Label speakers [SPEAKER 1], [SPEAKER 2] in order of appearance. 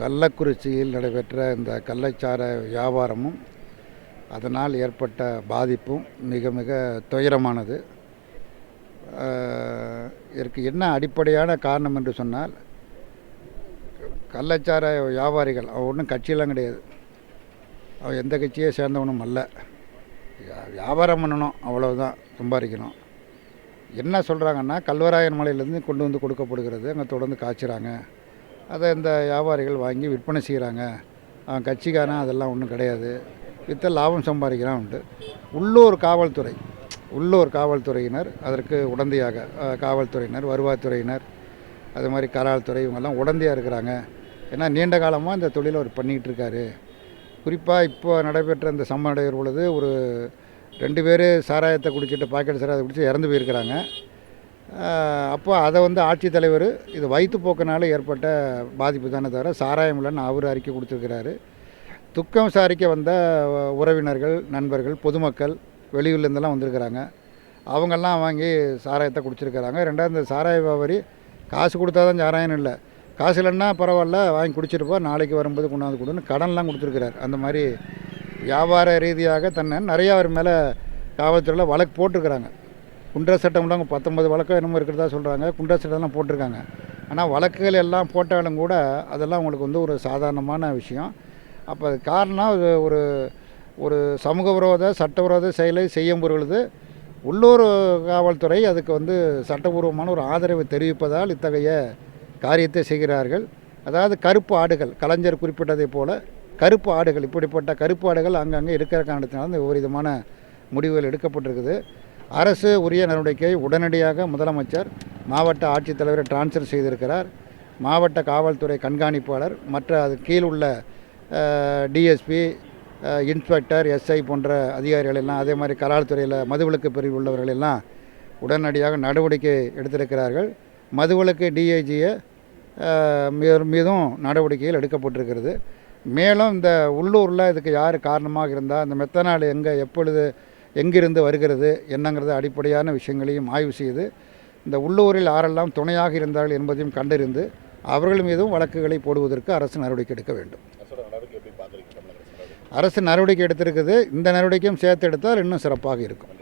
[SPEAKER 1] கள்ளக்குறிச்சியில் நடைபெற்ற இந்த கள்ளச்சார வியாபாரமும் அதனால் ஏற்பட்ட பாதிப்பும் மிக மிக துயரமானது. இதற்கு என்ன அடிப்படையான காரணம் என்று சொன்னால் கள்ளச்சார வியாபாரிகள் அவன் ஒன்றும் கட்சியெல்லாம் கிடையாது. அவன் எந்த கட்சியை சேர்ந்தவனும் அல்ல. வியாபாரம் பண்ணணும் அவ்வளவுதான் சம்பாதிக்கணும். என்ன சொல்கிறாங்கன்னா கல்வராயன் மலையிலேருந்து கொண்டு வந்து கொடுக்கப்படுகிறது அங்கே தொடர்ந்து காய்ச்சுறாங்க. அதை இந்த வியாபாரிகள் வாங்கி விற்பனை செய்கிறாங்க. அவன் கட்சிக்காரன் அதெல்லாம் ஒன்றும் கிடையாது. வித்த லாபம் சம்பாதிக்கிறான் உண்டு. உள்ளூர் காவல்துறை உள்ளூர் காவல்துறையினர் அதற்கு உடந்தையாக காவல்துறையினர் வருவாய்த்துறையினர் அது மாதிரி கலால்துறை இவங்கெல்லாம் உடந்தையாக இருக்கிறாங்க. ஏன்னா நீண்ட காலமாக இந்த தொழிலை அவர் பண்ணிக்கிட்டு இருக்காரு. குறிப்பாக இப்போ நடைபெற்ற இந்த சம்பவம் பொழுது ஒரு ரெண்டு பேர் சாராயத்தை குடிச்சிட்டு பாக்கெட் சாராயத்தை குடிச்சு இறந்து போயிருக்கிறாங்க. அப்போ அதை வந்து ஆட்சித்தலைவர் இது வயிற்றுப்போக்கினால் ஏற்பட்ட பாதிப்பு தானே தவிர சாராயம் இல்லைன்னு அவர் அறிக்கை கொடுத்துருக்கிறாரு. துக்கம் விசாரிக்க வந்த உறவினர்கள் நண்பர்கள் பொதுமக்கள் வெளியூர்லேருந்தெல்லாம் வந்திருக்கிறாங்க. அவங்கெல்லாம் வாங்கி சாராயத்தை குடிச்சிருக்கிறாங்க. ரெண்டாவது இந்த சாராய வியாபாரி காசு கொடுத்தா தான் சாராயம் இல்லை. காசு இல்லைன்னா பரவாயில்ல வாங்கி குடிச்சிருப்பா நாளைக்கு வரும்போது கொண்டாந்து கொடுன்னு கடன்லாம் கொடுத்துருக்கிறார். அந்த மாதிரி வியாபார ரீதியாக தன்னை நிறையா அவர் மேலே காவல்துறையில் வழக்கு போட்டிருக்கிறாங்க. குண்டா சட்டம்லாம் அவங்க பத்தொன்பது வழக்கம் என்னமோ இருக்கிறதா சொல்கிறாங்க குண்டா சட்டம்லாம் போட்டிருக்காங்க. ஆனால் வழக்குகள் எல்லாம் போட்டாலும் கூட அதெல்லாம் உங்களுக்கு வந்து ஒரு சாதாரணமான விஷயம். அப்போ அது காரணம் அது ஒரு ஒரு சமூக விரோத சட்டவிரோத செயலை செய்யும் பொழுது உள்ளூர் காவல்துறை அதுக்கு வந்து சட்டபூர்வமான ஒரு ஆதரவை தெரிவிப்பதால் இத்தகைய காரியத்தை செய்கிறார்கள். அதாவது கருப்பு ஆடுகள் கலைஞர் குறிப்பிட்டதைப் போல கருப்பு ஆடுகள் இப்படிப்பட்ட கருப்பு ஆடுகள் அங்கங்கே இருக்கிற காரணத்தினால இந்த ஒரு விதமான முடிவுகள் எடுக்கப்பட்டிருக்குது. அரசு உரிய நடவடிக்கை உடனடியாக முதலமைச்சர் மாவட்ட ஆட்சித்தலைவரை டிரான்ஸ்ஃபர் செய்திருக்கிறார். மாவட்ட காவல்துறை கண்காணிப்பாளர் மற்ற அது கீழ் உள்ள டிஎஸ்பி இன்ஸ்பெக்டர் எஸ்ஐ போன்ற அதிகாரிகள் எல்லாம் அதே மாதிரி கலால்துறையில் மதுவிலக்கு பிரிவு உள்ளவர்கள் எல்லாம் உடனடியாக நடவடிக்கை எடுத்திருக்கிறார்கள். மதுவிலக்கு டிஐஜியை மீதும் நடவடிக்கைகள் எடுக்கப்பட்டிருக்கிறது. மேலும் இந்த உள்ளூரில் இதுக்கு யார் காரணமாக இருந்தால் இந்த மெத்தனால் எங்கே எப்பொழுது எங்கிருந்து வருகிறது என்னங்கிறது அடிப்படையான விஷயங்களையும் ஆய்வு செய்து இந்த உள்ளூரில் யாரெல்லாம் துணையாக இருந்தார்கள் என்பதையும் கண்டறிந்து அவர்கள் மீதும் வழக்குகளை போடுவதற்கு அரசு நடவடிக்கை எடுக்க வேண்டும்.
[SPEAKER 2] அரசு நடவடிக்கை
[SPEAKER 1] எடுத்திருக்குது. இந்த நடவடிக்கையும் சேர்த்து எடுத்தால் இன்னும் சிறப்பாக இருக்கும்.